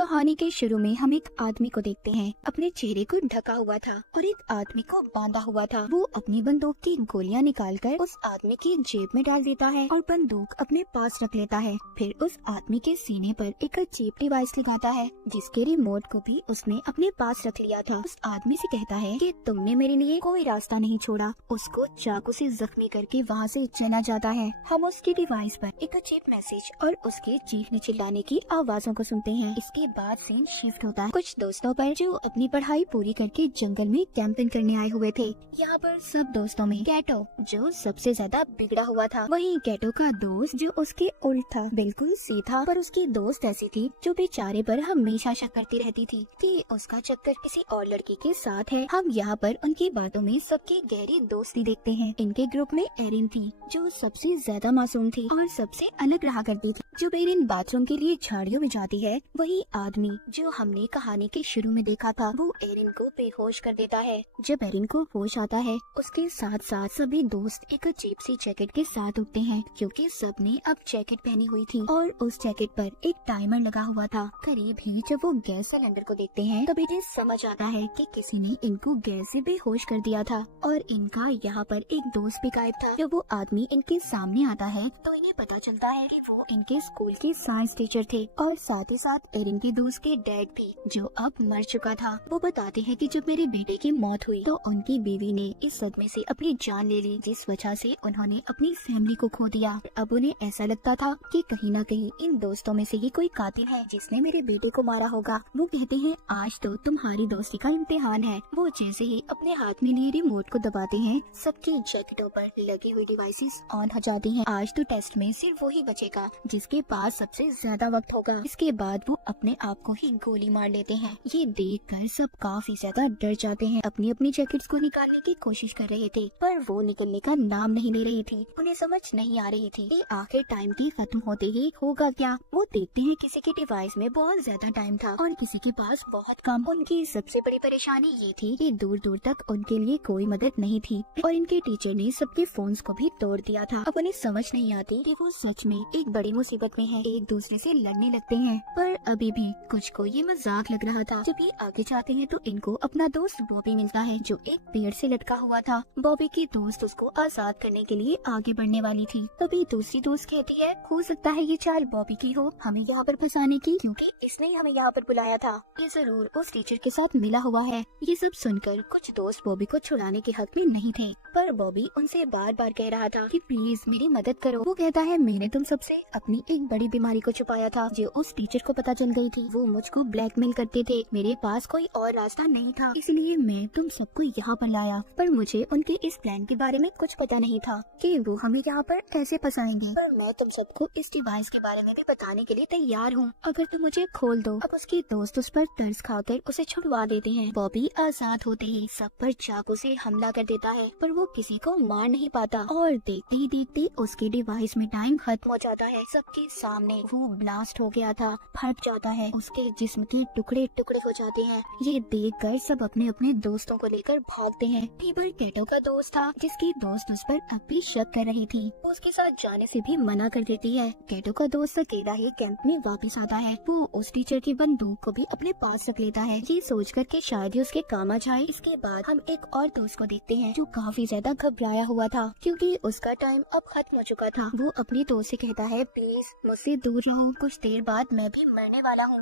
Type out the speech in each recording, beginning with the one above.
कहानी के शुरू में हम एक आदमी को देखते हैं। अपने चेहरे को ढका हुआ था और एक आदमी को बांधा हुआ था। वो अपनी बंदूक की गोलियां निकालकर उस आदमी की जेब में डाल देता है और बंदूक अपने पास रख लेता है। फिर उस आदमी के सीने पर एक चीप डिवाइस लगाता है जिसके रिमोट को भी उसने अपने पास रख लिया था। उस आदमी से कहता है कि तुमने मेरे लिए कोई रास्ता नहीं छोड़ा। उसको चाकू से जख्मी करके वहाँ से चला जाता है। हम उसकी डिवाइस पर एक चीप मैसेज और उसके चीखने चिल्लाने की आवाजों को सुनते हैं। इसके बाद सीन शिफ्ट होता है कुछ दोस्तों पर जो अपनी पढ़ाई पूरी करके जंगल में कैंपिंग करने आए हुए थे। यहाँ पर सब दोस्तों में कैटो जो सबसे ज्यादा बिगड़ा हुआ था। वहीं कैटो का दोस्त जो उसके उल्ट था, बिल्कुल सीधा, पर उसकी दोस्त ऐसी थी जो बेचारे पर हमेशा शक करती रहती थी कि उसका चक्कर किसी और लड़की के साथ है। हम यहाँ पर उनकी बातों में सबकी गहरी दोस्ती देखते हैं। इनके ग्रुप में एरिन थी जो सबसे ज्यादा मासूम थी और सबसे अलग रहा करती थी। जब एरिन बाथरूम के लिए झाड़ियों में जाती है, वही आदमी जो हमने कहानी के शुरू में देखा था वो एरिन को बेहोश कर देता है। जब एरिन को होश आता है, उसके साथ साथ सभी दोस्त एक अजीब सी जैकेट के साथ उठते हैं क्योंकि सबने अब जैकेट पहनी हुई थी और उस जैकेट पर एक टाइमर लगा हुआ था। करीब ही जब वो गैस सिलेंडर को देखते हैं तब इन्हें समझ आता है कि किसी ने इनको गैस से बेहोश कर दिया था और इनका यहाँ पर एक दोस्त भी गायब था। जब वो आदमी इनके सामने आता है तो इन्हें पता चलता है कि वो इनके स्कूल के साइंस टीचर थे और साथ ही साथ एरिन के दोस्त के डैड भी जो अब मर चुका था। वो बताते हैं कि जब मेरे बेटे की मौत हुई तो उनकी बीवी ने इस सदमे से अपनी जान ले ली जिस वजह से उन्होंने अपनी फैमिली को खो दिया। अब उन्हें ऐसा लगता था कि कहीं न कहीं इन दोस्तों में से ही कोई कातिल है जिसने मेरे बेटे को मारा होगा। वो कहते हैं आज तो तुम्हारी दोस्ती का इम्तिहान है। वो जैसे ही अपने हाथ में लिए रिमोट को दबाते हैं, सबकी जैकेटों पर लगी हुई डिवाइसेस ऑन हो जाती हैं। आज तो टेस्ट में सिर्फ वही बचेगा जिसके पास सबसे ज्यादा वक्त होगा। इसके बाद वो अपने आप को ही गोली मार लेते हैं। ये देखकर सब काफी ज्यादा डर जाते हैं। अपनी अपनी जैकेट्स को निकालने की कोशिश कर रहे थे पर वो निकलने का नाम नहीं ले रही थी। उन्हें समझ नहीं आ रही थी कि आखिर टाइम के खत्म होते ही होगा क्या। वो देखते हैं किसी के डिवाइस में बहुत ज्यादा टाइम था और किसी के पास बहुत कम। उनकी सबसे बड़ी परेशानी ये थी कि दूर दूर तक उनके लिए कोई मदद नहीं थी और इनके टीचर ने सबके फोन्स को भी तोड़ दिया था। अब उन्हें समझ नहीं आती कि वो सच में एक बड़ी मुसीबत में है। एक दूसरे से लड़ने लगते हैं पर अभी भी कुछ को ये मजाक लग रहा था। जब ये आगे जाते हैं तो इनको अपना दोस्त बॉबी मिलता है जो एक पेड़ से लटका हुआ था। बॉबी की दोस्त उसको आजाद करने के लिए आगे बढ़ने वाली थी। तभी दूसरी दोस्त कहती है हो सकता है ये चाल बॉबी की हो, हमें यहाँ पर फंसाने की, क्योंकि इसने ही हमें यहाँ पर बुलाया था। ये जरूर उस टीचर के साथ मिला हुआ है। ये सब सुनकर कुछ दोस्त बॉबी को छुड़ाने के हक में नहीं थे पर बॉबी उनसे बार बार कह रहा था कि प्लीज मेरी मदद करो। वो कहता है मैंने तुम सबसे अपनी एक बड़ी बीमारी को छुपाया था जो उस टीचर को पता चल गई थी। वो मुझको ब्लैकमेल करते थे, मेरे पास कोई और रास्ता नहीं था, इसलिए मैं तुम सबको यहाँ पर लाया। पर मुझे उनके इस प्लान के बारे में कुछ पता नहीं था कि वो हमें यहाँ पर कैसे फंसाएंगे। पर मैं तुम सबको इस डिवाइस के बारे में भी बताने के लिए तैयार हूँ अगर तुम मुझे खोल दो। अब उसकी दोस्त उस पर तरस खाकर उसे छुड़वा देते हैं। बॉबी आजाद होते ही सब पर चाकू से हमला कर देता है पर वो किसी को मार नहीं पाता और देखते ही देखते उसके डिवाइस में टाइम खत्म हो जाता है। सबके सामने वो ब्लास्ट हो गया था, फट जाता है, उसके जिस्म के टुकड़े टुकड़े हो जाते हैं। ये देखकर सब अपने अपने दोस्तों को लेकर भागते हैं। टेबल कैटो का दोस्त था जिसकी दोस्त उस पर अब भी शक कर रही थी। वो उसके साथ जाने से भी मना कर देती है। कैटो का दोस्त अकेला ही कैंप में वापस आता है। वो उस टीचर की बंदूक को भी अपने पास रख लेता है ये सोचकर कि शायद ही उसके काम आ जाए। इसके बाद हम एक और दोस्त को देखते हैं जो काफी ज्यादा घबराया हुआ था क्योंकि उसका टाइम अब खत्म हो चुका था। वो अपने दोस्त से कहता है प्लीज मुझसे दूर रहो, कुछ देर बाद मैं भी मरने वाला हूँ।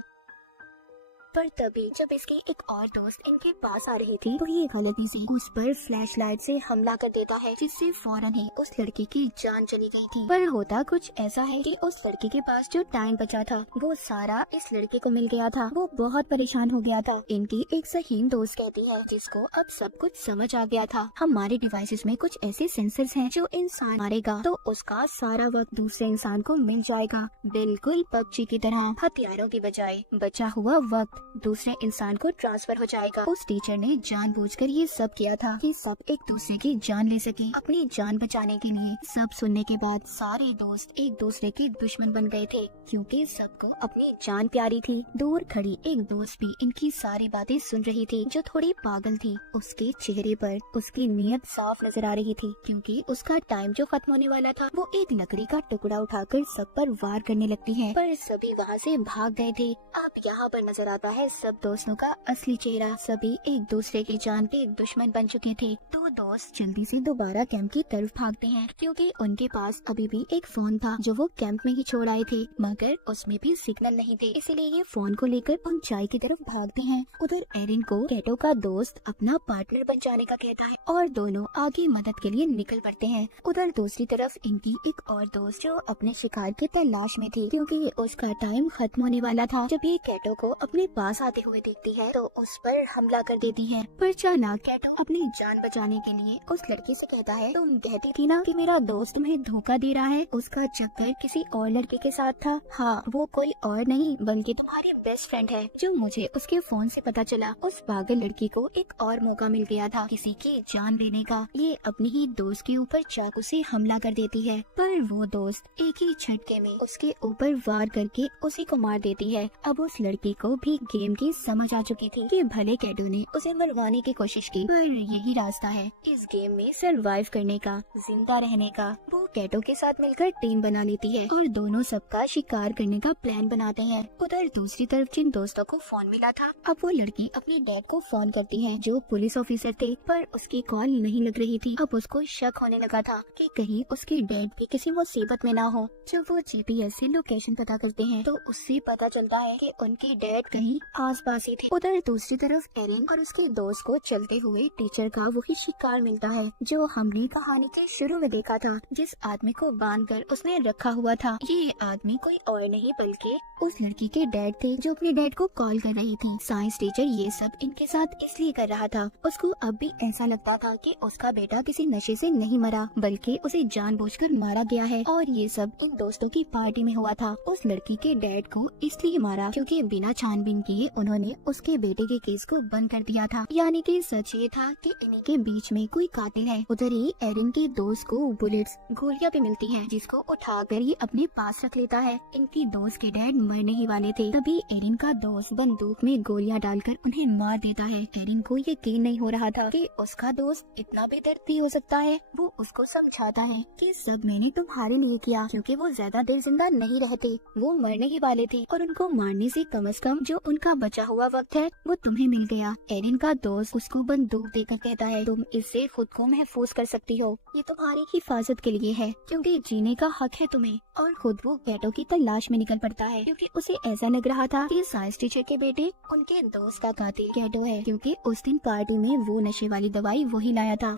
पर तभी जब इसकी एक और दोस्त इनके पास आ रही थी तो ये गलती से उस पर फ्लैशलाइट से हमला कर देता है जिससे फौरन ही उस लड़की की जान चली गई थी। पर होता कुछ ऐसा है कि उस लड़की के पास जो टाइम बचा था वो सारा इस लड़के को मिल गया था। वो बहुत परेशान हो गया था। इनकी एक सहीन दोस्त कहती है जिसको अब सब कुछ समझ आ गया था हमारे डिवाइसेस में कुछ ऐसे सेंसर्स हैं जो इंसान मारेगा तो उसका सारा वक्त दूसरे इंसान को मिल जाएगा, बिल्कुल पबजी की तरह। हथियारों की बजाय बचा हुआ वक्त दूसरे इंसान को ट्रांसफर हो जाएगा। उस टीचर ने जानबूझकर ये सब किया था कि सब एक दूसरे की जान ले सके अपनी जान बचाने के लिए। सब सुनने के बाद सारे दोस्त एक दूसरे के दुश्मन बन गए थे क्योंकि सबको अपनी जान प्यारी थी। दूर खड़ी एक दोस्त भी इनकी सारी बातें सुन रही थी, जो थोड़ी पागल थी। उसके चेहरे पर उसकी नीयत साफ नजर आ रही थी क्योंकि उसका टाइम जो खत्म होने वाला था। वो एक लकड़ी का टुकड़ा उठाकर सब पर वार करने लगती है, पर सभी वहाँ से भाग गए थे। अब यहाँ पर नजर आता है सब दोस्तों का असली चेहरा। सभी एक दूसरे की जान के दुश्मन बन चुके थे। दो दोस्त जल्दी से दोबारा कैंप की तरफ भागते हैं क्योंकि उनके पास अभी भी एक फोन था जो वो कैंप में ही छोड़ आए थे, मगर उसमें भी सिग्नल नहीं थे। इसलिए ये फोन को लेकर ऊंचाई की तरफ भागते हैं। उधर एरिन को कैटो का दोस्त अपना पार्टनर बन जाने का कहता है और दोनों आगे मदद के लिए निकल पड़ते हैं। उधर दूसरी तरफ इनकी एक और दोस्त जो अपने शिकार के तलाश में थी क्योंकि उसका टाइम खत्म होने वाला था। जब ये कैटो को अपने पास आते हुए देखती है तो उस पर हमला कर देती है। पर अचानक कैटो अपनी जान बचाने के लिए उस लड़के से कहता है, तुम कहती थी ना कि मेरा दोस्त तुम्हें धोखा दे रहा है, उसका चक्कर किसी और लड़के के साथ था। हाँ, वो कोई और नहीं बल्कि तुम्हारी बेस्ट फ्रेंड है, जो मुझे उसके फोन से पता चला। उस पागल लड़की को एक और मौका मिल गया था किसी की जान लेने का। ये अपनी ही दोस्त के ऊपर चाकू से हमला कर देती है, पर वो दोस्त एक ही झटके में उसके ऊपर वार करके उसी को मार देती है। अब उस लड़की को भी गेम की समझ आ चुकी थी कि भले कैटो ने उसे मरवाने की कोशिश की, पर यही रास्ता है इस गेम में सरवाइव करने का, जिंदा रहने का। वो कैटो के साथ मिलकर टीम बना लेती है और दोनों सबका शिकार करने का प्लान बनाते हैं। उधर दूसरी तरफ जिन दोस्तों को फोन मिला था, अब वो लड़की अपने डैड को फोन करती है जो पुलिस ऑफिसर थे, पर उसकी कॉल नहीं लग रही थी। अब उसको शक होने लगा था कि कहीं उसके डैड भी किसी मुसीबत में ना हो। जब वो जीपीएस से लोकेशन पता करते हैं तो उससे पता चलता है कि उनके डैड कहीं आसपास ही थे। उधर दूसरी तरफ एरिन और उसके दोस्त को चलते हुए टीचर का वही शिकार मिलता है जो हमने कहानी के शुरू में देखा था, जिस आदमी को बांधकर उसने रखा हुआ था। ये आदमी कोई और नहीं बल्कि उस लड़की के डैड थे जो अपने डैड को कॉल कर रही थी। साइंस टीचर ये सब इनके साथ इसलिए कर रहा था, उसको अब भी ऐसा लगता था कि उसका बेटा किसी नशे से नहीं मरा बल्कि उसे जानबूझकर मारा गया है, और ये सब इन दोस्तों की पार्टी में हुआ था। उस लड़की के डैड को इसलिए मारा क्योंकि बिना छानबीन किए उन्होंने उसके बेटे के केस को बंद कर दिया था। यानी कि सच ये था कि इन्हीं के बीच में कोई कातिल है। उधर ही एरिन के दोस्त को बुलेट्स गोलियां भी मिलती हैं, जिसको उठाकर ये अपने पास रख लेता है। इनकी दोस्त के डैड मरने ही वाले थे, तभी एरिन का दोस्त बंदूक में गोलियां डालकर उन्हें मार देता है। एरिन को यकीन नहीं हो रहा था कि उसका दोस्त इतना बेदर्द हो सकता है। वो उसको समझाता है कि सब मैंने तुम्हारे लिए किया क्योंकि वो ज्यादा देर जिंदा नहीं रहते, वो मरने ही वाले थे और उनको मारने से कम जो उनका बचा हुआ वक्त है वो तुम्हें मिल गया। एरिन का दोस्त उसको बंदूक देकर कहता है, तुम इससे खुद को महफूज कर सकती हो, ये तुम्हारी हिफाजत के लिए है क्योंकि जीने का हक है तुम्हें। और खुद वो कैटो की तलाश में निकल पड़ता है क्योंकि उसे ऐसा लग रहा था कि साइंस टीचर के बेटे उनके दोस्त का कातिल कैटो है, क्योंकि उस दिन पार्टी में वो नशे वाली दवाई वही लाया था।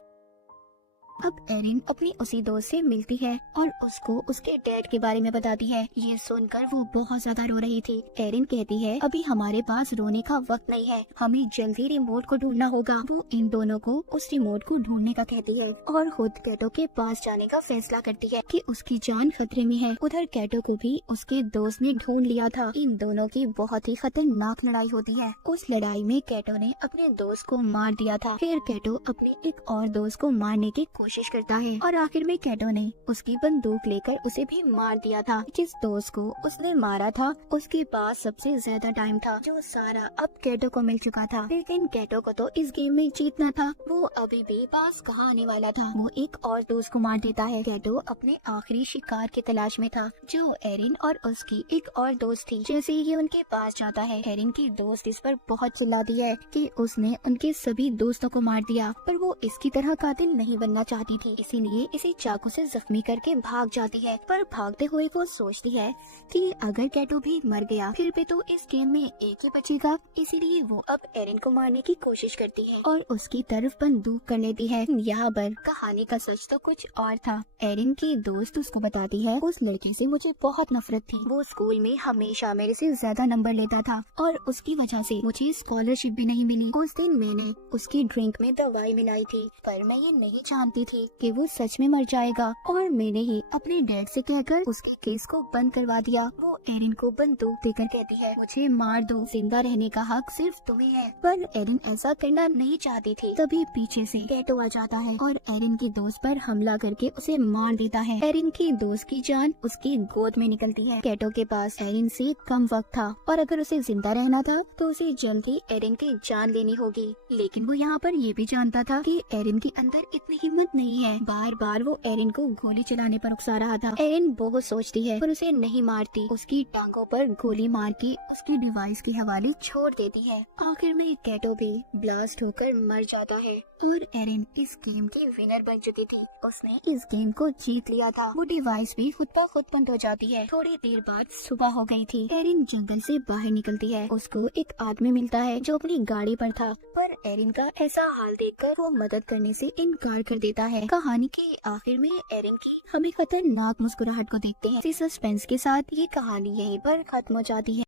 अब एरिन अपनी उसी दोस्त से मिलती है और उसको उसके डैड के बारे में बताती है। ये सुनकर वो बहुत ज्यादा रो रही थी। एरिन कहती है, अभी हमारे पास रोने का वक्त नहीं है, हमें जल्दी रिमोट को ढूंढना होगा। वो इन दोनों को उस रिमोट को ढूंढने का कहती है और खुद कैटो के पास जाने का फैसला करती है कि उसकी जान खतरे में है। उधर कैटो को भी उसके दोस्त ने ढूंढ लिया था। इन दोनों की बहुत ही खतरनाक लड़ाई होती है। उस लड़ाई में कैटो ने अपने दोस्त को मार दिया था। फिर कैटो अपने एक और दोस्त को मारने की कोशिश करता है और आखिर में कैटो ने उसकी बंदूक लेकर उसे भी मार दिया था। जिस दोस्त को उसने मारा था उसके पास सबसे ज्यादा टाइम था, जो सारा अब कैटो को मिल चुका था। लेकिन कैटो को तो इस गेम में जीतना था, वो अभी भी पास कहाँ आने वाला था। वो एक और दोस्त को मार देता है। कैटो अपने आखिरी शिकार की तलाश में था, जो एरिन और उसकी एक और दोस्त थी। जैसे ही उनके पास जाता है, एरिन की दोस्त इस पर बहुत चिल्लाती है कि उसने उनके सभी दोस्तों को मार दिया, पर वो इसकी तरह कातिल नहीं बनना चाहती थी, इसीलिए इसे चाकू से जख्मी करके भाग जाती है। पर भागते हुए वो सोचती है कि अगर कैटो भी मर गया फिर भी तो इस गेम में एक ही बचेगा, इसीलिए वो अब एरिन को मारने की कोशिश करती है और उसकी तरफ बंदूक कर लेती है। यहाँ पर कहानी का सच तो कुछ और था। एरिन की दोस्त उसको बताती है, उस लड़के से मुझे बहुत नफरत थी, वो स्कूल में हमेशा मेरे से ज्यादा नंबर लेता था और उसकी वजह से मुझे स्कॉलरशिप भी नहीं मिली। उस दिन मैंने उसकी ड्रिंक में दवाई मिलाई थी, पर मैं ये नहीं जानती थी कि वो सच में मर जाएगा और मैंने ही अपने डैड से कहकर उसके केस को बंद करवा दिया। वो एरिन को बंदूक देकर कहती है, मुझे मार दो, जिंदा रहने का हक सिर्फ तुम्हें है। पर एरिन ऐसा करना नहीं चाहती थी। तभी पीछे से कैटो आ जाता है और एरिन की दोस्त पर हमला करके उसे मार देता है। एरिन की दोस्त की जान उसकी गोद में निकलती है। कैटो के पास एरिन से कम वक्त था और अगर उसे जिंदा रहना था तो उसे जल्द ही एरिन की जान लेनी होगी। लेकिन वो यहाँ पर ये भी जानता था कि एरिन के अंदर इतनी हिम्मत नहीं है। बार बार वो एरिन को गोली चलाने पर उकसा रहा था। एरिन बहुत सोचती है पर उसे नहीं मारती। उसकी टांगों पर गोली मार के उसकी डिवाइस के हवाले छोड़ देती है। आखिर में कैटो भी ब्लास्ट होकर मर जाता है और एरिन इस गेम की विनर बन चुकी थी। उसने इस गेम को जीत लिया था। वो डिवाइस भी खुद ब खुद बंद हो जाती है। थोड़ी देर बाद सुबह हो गई थी। एरिन जंगल से बाहर निकलती है। उसको एक आदमी मिलता है जो अपनी गाड़ी पर था, पर एरिन का ऐसा हाल देखकर वो मदद करने से इनकार कर देता है। कहानी के आखिर में एरिन की हमें खतरनाक मुस्कुराहट को देखते हैं। इसी सस्पेंस के साथ ये कहानी यहीं पर खत्म हो जाती है।